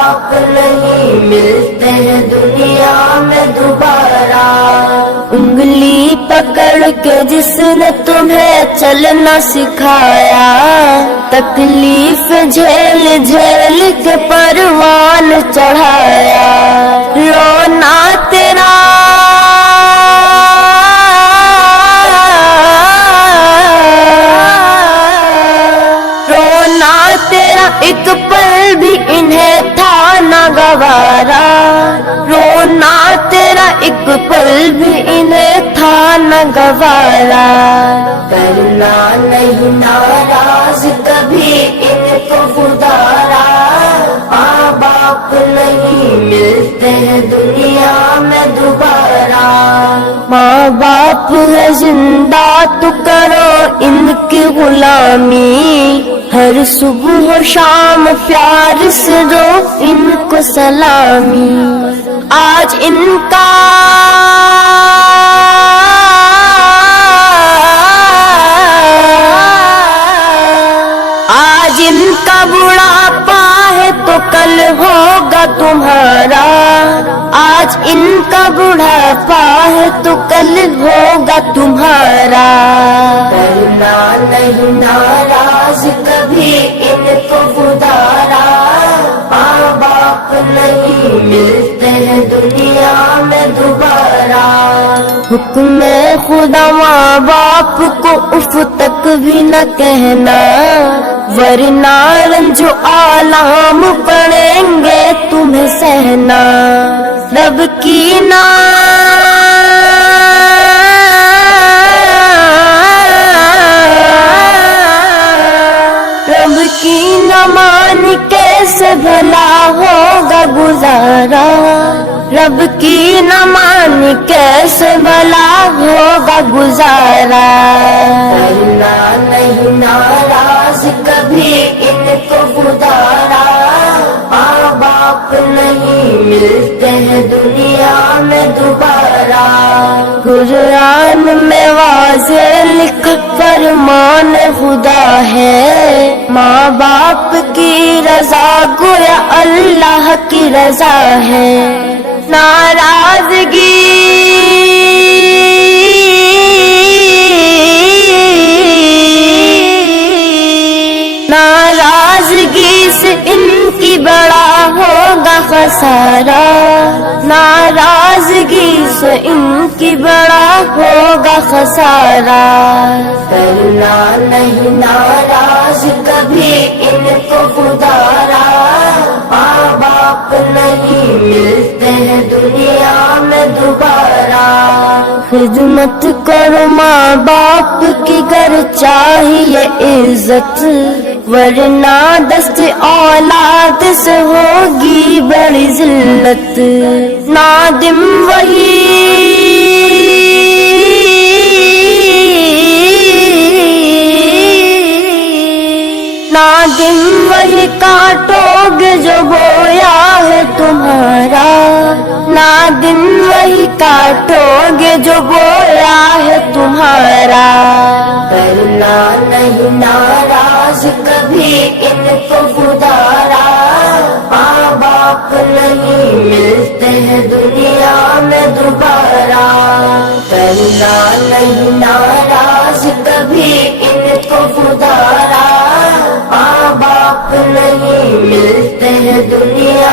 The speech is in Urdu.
باپ نہیں ملتے ہیں دنیا میں دوبارہ. انگلی پکڑ کے جس نے تمہیں چلنا سکھایا، تکلیف جھیل جھیل کے پروان چڑھایا. رونا تیرا ایک پل بھی انہیں تھا نہ گوارا. رونا تیرا ایک پل بھی انہیں تھا نہ گوارا. کرنا نہیں ناراض کبھی ان کو خدارا. ماں باپ نہیں ملتے ہیں دنیا میں دوبارہ. ماں باپ ہے زندہ تو کرو ان کی غلامی. ہر صبح و شام پیار سے دو ان کو سلامی. آج ان کا بڑھاپا ہے تو کل ہوگا تمہارا. آج ان کا بڑھاپا ہے تو کل ہوگا تمہارا. کرنا نہیں ناراض کبھی ان کو خدارا. ماں باپ نہیں ملتے ہیں دنیا میں دوبارہ. حکم خدا ماں باپ کو اف تک بھی نہ کہنا، ورنہ رنج و آلام پڑیں گے تمہیں سہنا. رب کی نہ مان کیسے بھلا ہوگا گزارا. رب کی نہ مان کیسے بھلا ہوگا گزارا. کرنا نہیں ناراض کبھی ان کو خدارا. ماں باپ نہیں ملتے ہیں دنیا میں دوبارہ. قرآن میں واضح لکھا فرمان خدا ہے، ماں باپ کی رضا گویا اللہ کی رضا ہے. ناراضگی سے ان کی بڑا ہوگا خسارہ. ناراضگی سے ان کی بڑا ہوگا خسارہ. کرنا نہیں ناراض کبھی ان کو خدارا. ماں باپ نہیں ملتے ہیں دنیا میں دوبارہ. خدمت کرو ماں باپ کی گر چاہیے عزت، ورنہ دست اولاد سے ہوگی بڑی ذلت. نادم وہی کاٹو گے جو بویا ہے تمہارا. نادم وہی کاٹو گے جو بویا ہے تمہارا. کرنا نہیں ناراض کبھی ان کو خدارا. ماں باپ نہیں ملتے ہیں دنیا میں دوبارہ. کرنا نہیں ناراض کبھی ان کو خدارا. ماں باپ نہیں ملتے ہیں دنیا